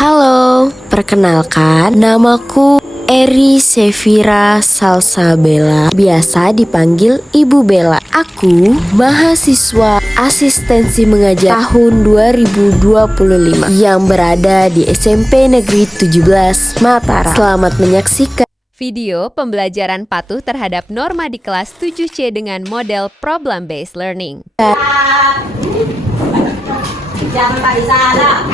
Halo, perkenalkan namaku Eri Sevira Salsabella, biasa dipanggil Ibu Bella. Aku mahasiswa asistensi mengajar tahun 2025 yang berada di SMP Negeri 17 Mataram. Selamat menyaksikan video pembelajaran patuh terhadap norma di kelas 7C dengan model problem based learning. Jangan tadi salah.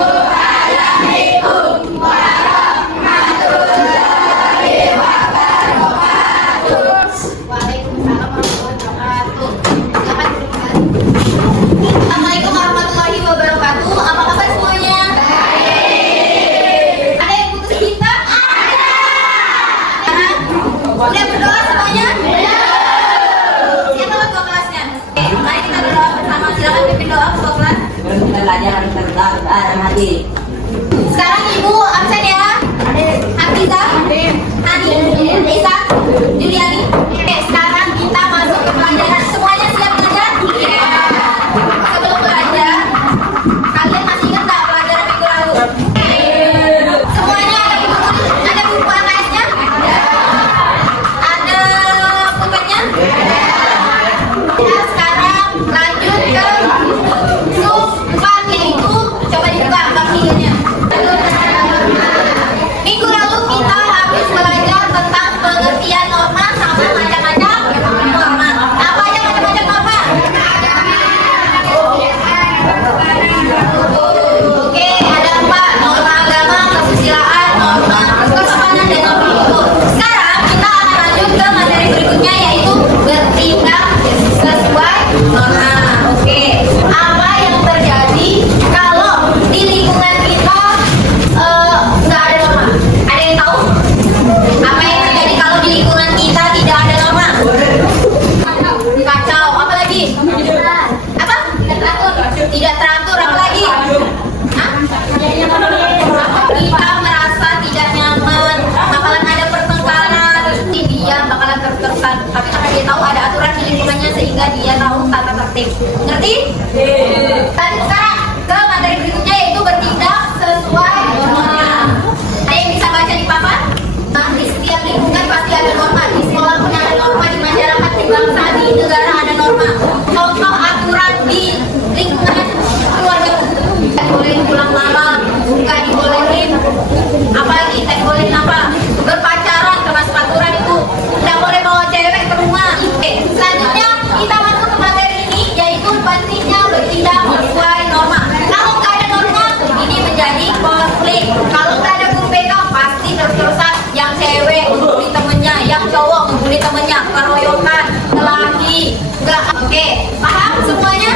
Assalamualaikum warahmatullahi wabarakatuh. Waalaikumsalam warahmatullahi wabarakatuh. Apa kabar semuanya? Baik. Ada yang putus cinta? Ada. Udah berdoa semuanya? Siapa ketua kelasnya? Oke, mari kita berdoa bersama. Silakan pimpin doa ketua kelas. Kita belajar harus berdoa dalam hati. Sekarang ibu absen ya. Hafizah, Hani, Isa, Juliani. Oke, sekarang kita masuk ke pelajaran. Semuanya siap belajar? Iya. Sebelum belajar, kalian masih ingat tak pelajaran minggu lalu? Semuanya ada buku AKS-nya? Ada pulpennya? Nah, sekarang lanjut ke sub 4, yaitu coba dibuka bagiannya. Minggu lalu kita habis belajar tentang pengertian norma sama macam-macam norma. Apa aja macam-macam norma? Oke, ada 4: norma agama, kesusilaan, norma kesopanan, dan norma hukum. Sekarang kita akan lanjut ke materi berikutnya, yaitu bertindak sesuai norma. Oke, apa yang terjadi kalau di lingkungan kita nggak ada norma? Ada yang tahu? Apa yang terjadi kalau di lingkungan kita tidak ada norma? Kacau. Apa lagi? Apa? Tidak teratur. Apa lagi? Hah? Kita merasa tidak nyaman, bakalan ada pertengkaran, dia bakalan tertekan. Tapi karena dia tahu ada aturan di lingkungannya, sehingga dia tahu tata tertib. Ngerti? Lanjut sekarang ke materi berikutnya, yaitu bertindak sesuai norma. Ada yang bisa baca di papan? Nah, di setiap lingkungan pasti ada norma. Di sekolah pun ada norma, di masyarakat, di bangsa, di negara ada norma. Contoh aturan di lingkungan keluarga: nggak dibolehin pulang malam, nggak dibolehin apa lagi, nggak dibolehin apa, berpacaran, termasuk aturan itu. Nggak boleh bawa cewek ke rumah. Oke, selanjutnya kita masuk ke materi ini, yaitu pentingnya bertindak sesuai norma. Kalau nggak ada norma, ini menjadi konflik. Kalau nggak ada guru BK, pasti terus-terusan yang cewek membuli temennya, yang cowok membuli temennya, keroyokan, lelaki. Nggak. Oke, paham semuanya?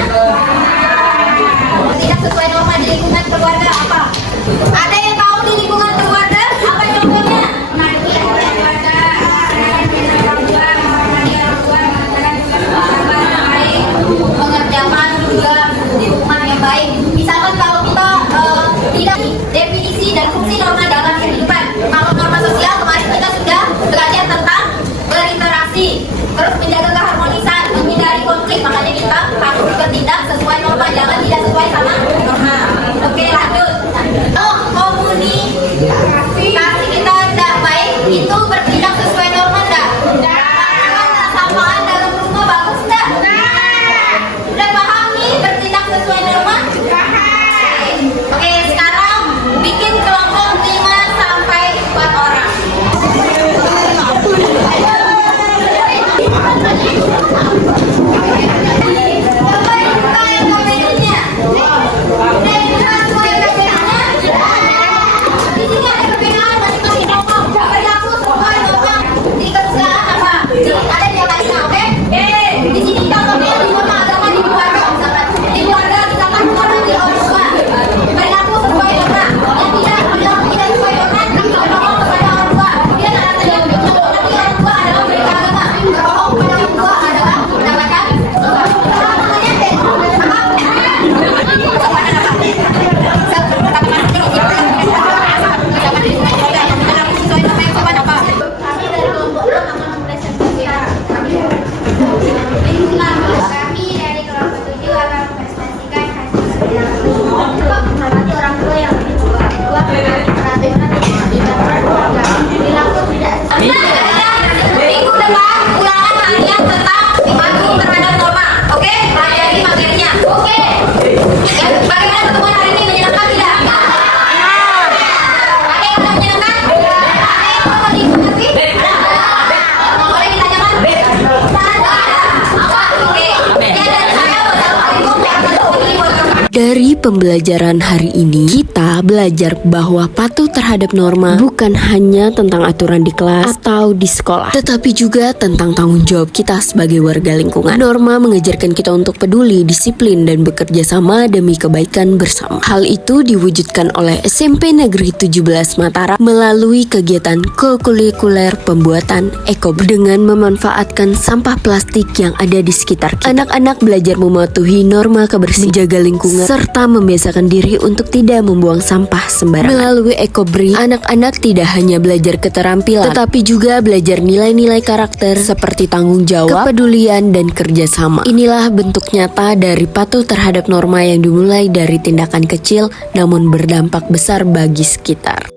Bertindak sesuai norma di lingkungan keluarga apa? Ada yang tahu di lingkungan keluarga apa contohnya? Mengerjakan juga di rumah yang baik. Misalkan kalau kita tidak definisi dan fungsi norma dalam kehidupan. Kalau norma sosial, kemarin kita sudah belajar tentang berinteraksi, terus menjaga keharmonisan, menghindari konflik. Makanya kita harus bertindak sesuai norma, jangan tidak sesuai sama norma. Oke, lanjut. Oh, Dari pembelajaran hari ini, kita belajar bahwa patuh terhadap norma bukan hanya tentang aturan di kelas atau di sekolah, tetapi juga tentang tanggung jawab kita sebagai warga lingkungan. Norma mengajarkan kita untuk peduli, disiplin, dan bekerja sama demi kebaikan bersama. Hal itu diwujudkan oleh SMP Negeri 17 Mataram melalui kegiatan kokurikuler pembuatan ekobrik dengan memanfaatkan sampah plastik yang ada di sekitar kita. Anak-anak belajar mematuhi norma kebersihan, menjaga lingkungan, serta membiasakan diri untuk tidak membuang sampah sembarangan. Melalui ekobrik, anak-anak tidak hanya belajar keterampilan, tetapi juga belajar nilai-nilai karakter seperti tanggung jawab, kepedulian, dan kerjasama. Inilah bentuk nyata dari patuh terhadap norma yang dimulai dari tindakan kecil namun berdampak besar bagi sekitar.